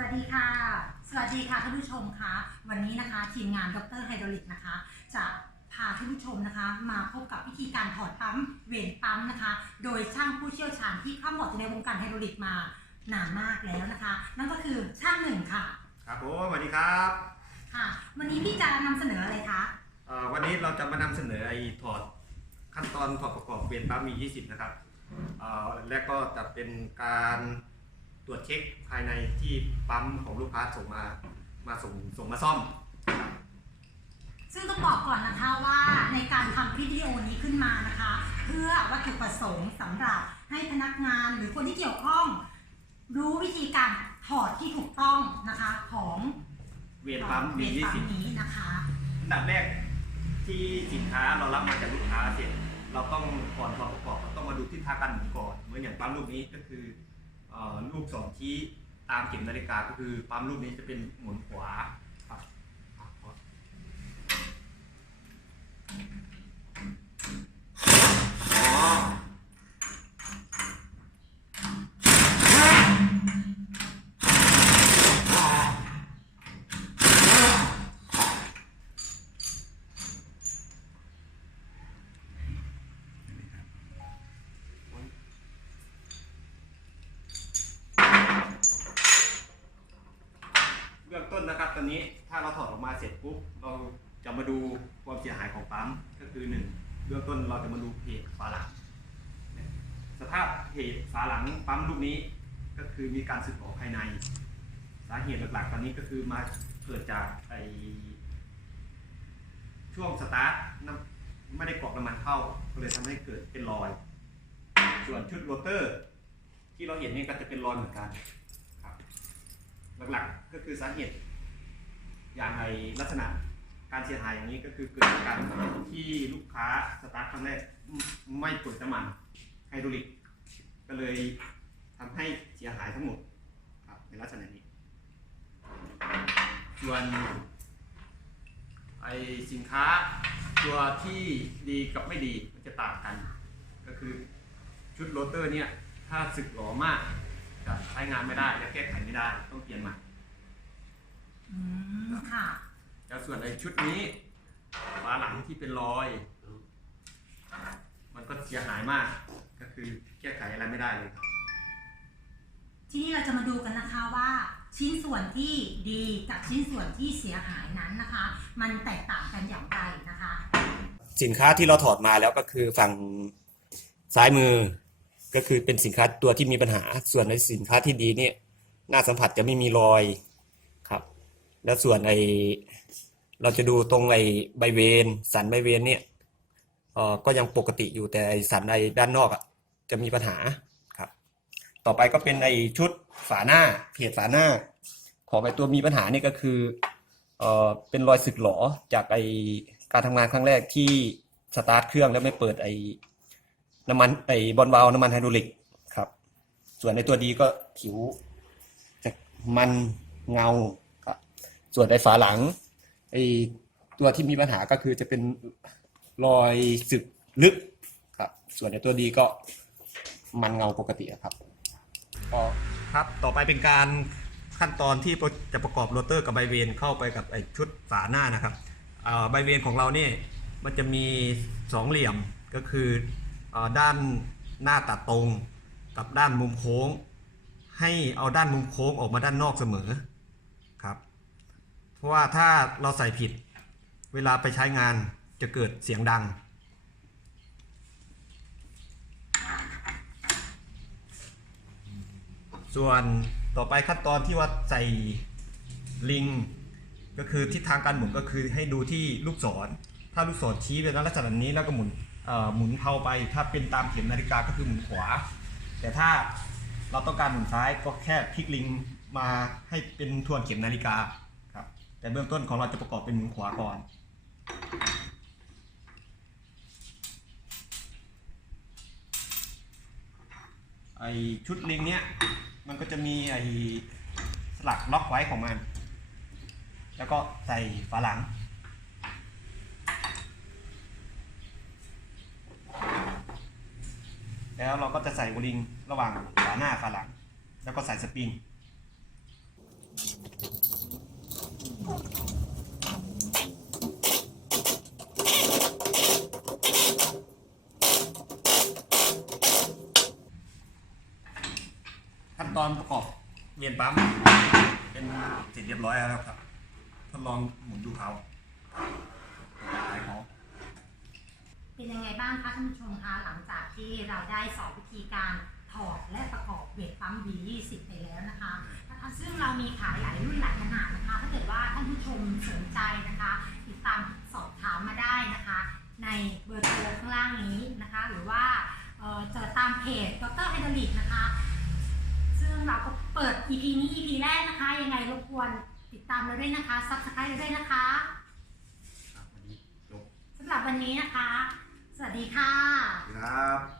วัสดีค่ะ สวัสดีค่ะท่านผู้ชมคะวันนี้นะคะทีมงานดรไฮดรอลิกนะคะ จะพาท่านผู้ชมนะคะ มาพบกับวิธีการถอดปั๊มเวนปั๊มนะคะ โดยช่างผู้เชี่ยวชาญที่เข้าหมดในวงการไฮดรอลิกมานานมากแล้วนะคะ นั่นก็คือช่างหนึ่งค่ะ ครับผมสวัสดีครับค่ะ วันนี้พี่จะนำเสนออะไรคะเอ่อวันนี้เราจะมานำเสนอไอ้ถอดขั้นตอนถอดประกอบเวียนปั๊มมี 20 นะครับเอ่อและก็จะเป็นการ ตรวจเช็คภายในที่ปั๊มของลูกค้าส่งมามาส่งส่งมาซ่อม ซึ่งต้องบอกก่อนนะคะว่าในการทำวิดีโอนี้ขึ้นมานะคะ เพื่อวัตถุประสงค์สำหรับให้พนักงานหรือคนที่เกี่ยวข้อง รู้วิธีการถอดที่ถูกต้องนะคะของเวียนปั๊มมีเวรปั๊มนี้นะคะ20อันดับแรกที่สินค้าเรารับมาจากลูกค้าเสร็จเราต้องก่อนถอดประกอบเราต้องมาดูทิศทางการหมุนก่อนเหมือนอย่างปั๊มลูกนี้ก็คือเอ่อ ลูกสองชี้ตามเข็มนาฬิกาก็คือปั๊มลูกนี้จะเป็นหมุนขวาครับอะพอ อ๋อเบื้องต้นนะครับตอนนี้ ถ้าเราถอดออกมาเสร็จปุ๊บเราจะมาดูความเสียหายของปั๊มก็คือหนึ่งเบื้องต้นเราจะมาดูเพจฝาหลัง สภาพเพจฝาหลังปั๊มลูกนี้ก็คือมีการสึกออกภายใน สาเหตุหลักๆ ตอนนี้ก็คือมาเกิดจากไอช่วงสตาร์ทไม่ได้กรอกน้ำมันเข้า ก็เลยทำให้เกิดเป็นรอย ส่วนชุดโรเตอร์ ที่เราเห็นนี่ก็จะเป็นรอยเหมือนกันครับ หลักๆก็คือสาเหตุ อย่างไรลักษณะการเสียหายอย่างนี้ก็คือเกิดจากการที่ลูกค้าสตาร์ทครั้งแรกไม่กดน้ำมันไฮดรอลิก ก็เลยทำให้เสียหายทั้งหมดครับในลักษณะนี้ ส่วนไอสินค้าตัวที่ดีกับไม่ดีมันจะต่างกัน ก็คือชุดโรเตอร์เนี่ยถ้าสึกหรอมากจะใช้งานไม่ได้และแก้ไขไม่ได้ต้องเปลี่ยนใหม่ อืมค่ะ แล้วส่วนไอ้ชุดนี้ฝาหลังที่เป็นรอย มันก็เสียหายมาก ก็คือแก้ไขอะไรไม่ได้เลยทีนี้เราจะมาดูกันนะคะว่าชิ้นส่วนที่ดีกับชิ้นส่วนที่เสียหายนั้นนะคะ มันแตกต่างกันอย่างไรนะคะ สินค้าที่เราถอดมาแล้วก็คือฝั่งซ้ายมือ ก็คือเป็นสินค้าตัวที่มีปัญหา ส่วนในสินค้าที่ดีเนี่ยหน้าสัมผัสจะไม่มีรอยครับ แล้วส่วนไอเราจะดูตรงไอใบเวนสันใบเวนเนี่ยเออก็ยังปกติอยู่แต่ไอสันไอด้านนอกอะจะมีปัญหาครับ ต่อไปก็เป็นไอชุดฝาหน้าเพจฝาหน้า ของไอตัวมีปัญหานี่ก็คือเออเป็นรอยสึกหรอจากไอการทำงานครั้งแรกที่สตาร์ทเครื่องแล้วไม่เปิดไอน้ำมันไอบอลวาลน้ำมันไฮดรอลิกครับ ส่วนในตัวดีก็ผิวจะมันเงา ส่วนไอฝาหลังไอตัวที่มีปัญหาก็คือจะเป็นรอยสึกลึกครับ ส่วนในตัวดีก็มันเงาปกติครับก็ครับต่อไปเป็นการขั้นตอนที่จะประกอบโรเตอร์กับใบเวนเข้าไปกับไอชุดฝาหน้านะครับใบเวนของเราเนี่ยมันจะมีสองเหลี่ยมก็คืออด้านหน้าตัดตรงกับด้านมุมโค้ง ให้เอาด้านมุมโค้งออกมาด้านนอกเสมอ เพราะว่าถ้าเราใส่ผิดเวลาไปใช้งานจะเกิดเสียงดัง ส่วนต่อไปขั้นตอนที่ว่าใส่ลิงก็คือทิศทางการหมุนก็คือให้ดูที่ลูกศร ถ้าลูกศรชี้ไปในลักษณะนี้แล้วก็หมุนเอ่อหมุนเทาไป ถ้าเป็นตามเข็มนาฬิกาก็คือหมุนขวา แต่ถ้าเราต้องการหมุนซ้ายก็แค่พลิกลิงมาให้เป็นทวนเข็มนาฬิกา แต่เบื้องต้นของเราจะประกอบเป็นมุนขวาก่อน ไอชุดลิงเนี้ยมันก็จะมีไอสลักล็อกไว้ของมัน แล้วก็ใส่ฝาหลังแล้วเราก็จะใส่โอลิงระหว่างฝาหน้าฝาหลัง แล้วก็ใส่สปริง ขั้นตอนประกอบเวียนปั๊มเป็นเสร็จเรียบร้อยแล้วครับ ทดลองหมุนดูเขาขายของเป็นยังไงบ้างคะท่านผู้ชมคะหลังจากที่เราได้สอนวิธีการถอดและประกอบเวทปั๊ม V20 ไปแล้วนะคะซึ่งเรามีขายหลายรุ่นหลายขนาดนะคะ ถ้าเกิดว่าท่านผู้ชมสนใจนะคะ ติดตามสอบถามมาได้นะคะ ในเบอร์โทรข้างล่างนี้นะคะ หรือว่าเจอตามเพจดรไฮดรอลิกนะคะ ซึ่งเราก็เปิด EP นี้ EP แรกนะคะ ยังไงรบกวนติดตามเราด้วยนะคะ Subscribe เราด้วยนะคะครับวันนี้จบสำหรับวันนี้นะคะ สวัสดีค่ะ ครับ